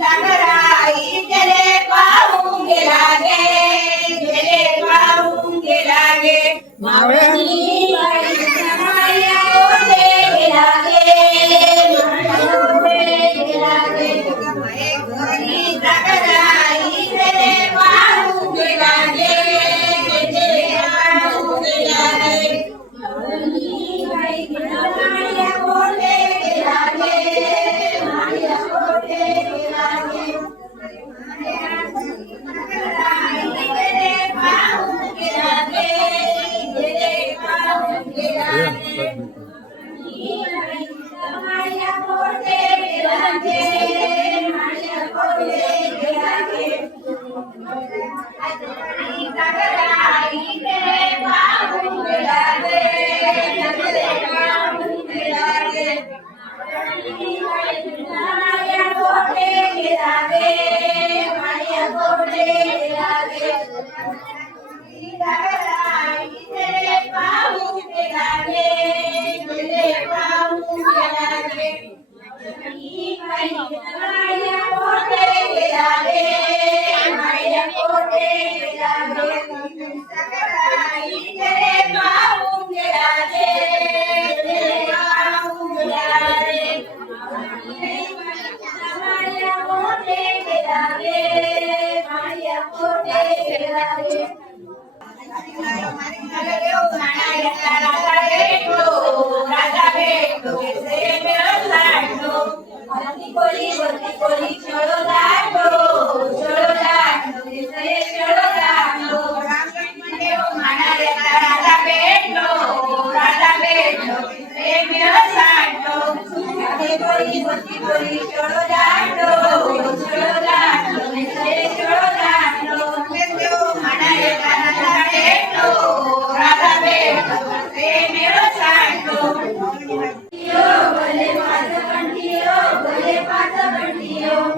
जागराई गेले पाहून गेला गेले पाहून गेला गे मावळणी बाई समाया ओले गेला गे ओले गेला गे माये घरी जागराई गेले पाहून गेला गेले पाहून गेला गे मावळणी बाई समाया ओले गेला गे माया ओले गेला गे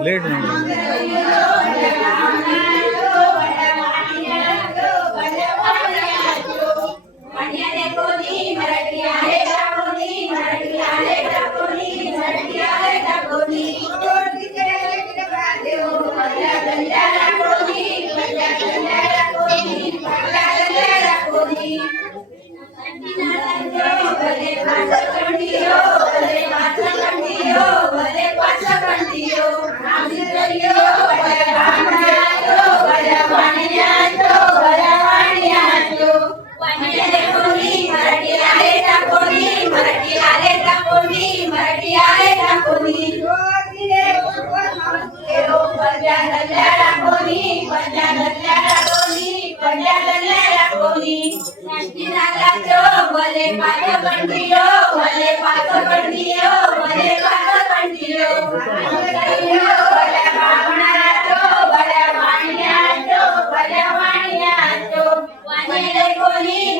लेट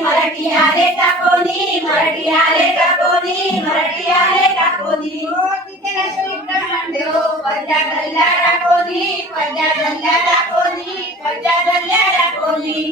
मराठी आले टाकोनी मराठी आले टाकोनी मराठी आले टाकोनी पद्या गल्ल्या टाकोनी पद्या गल्ल्या टाकोनी पद्या गल्ल्या टाकोनी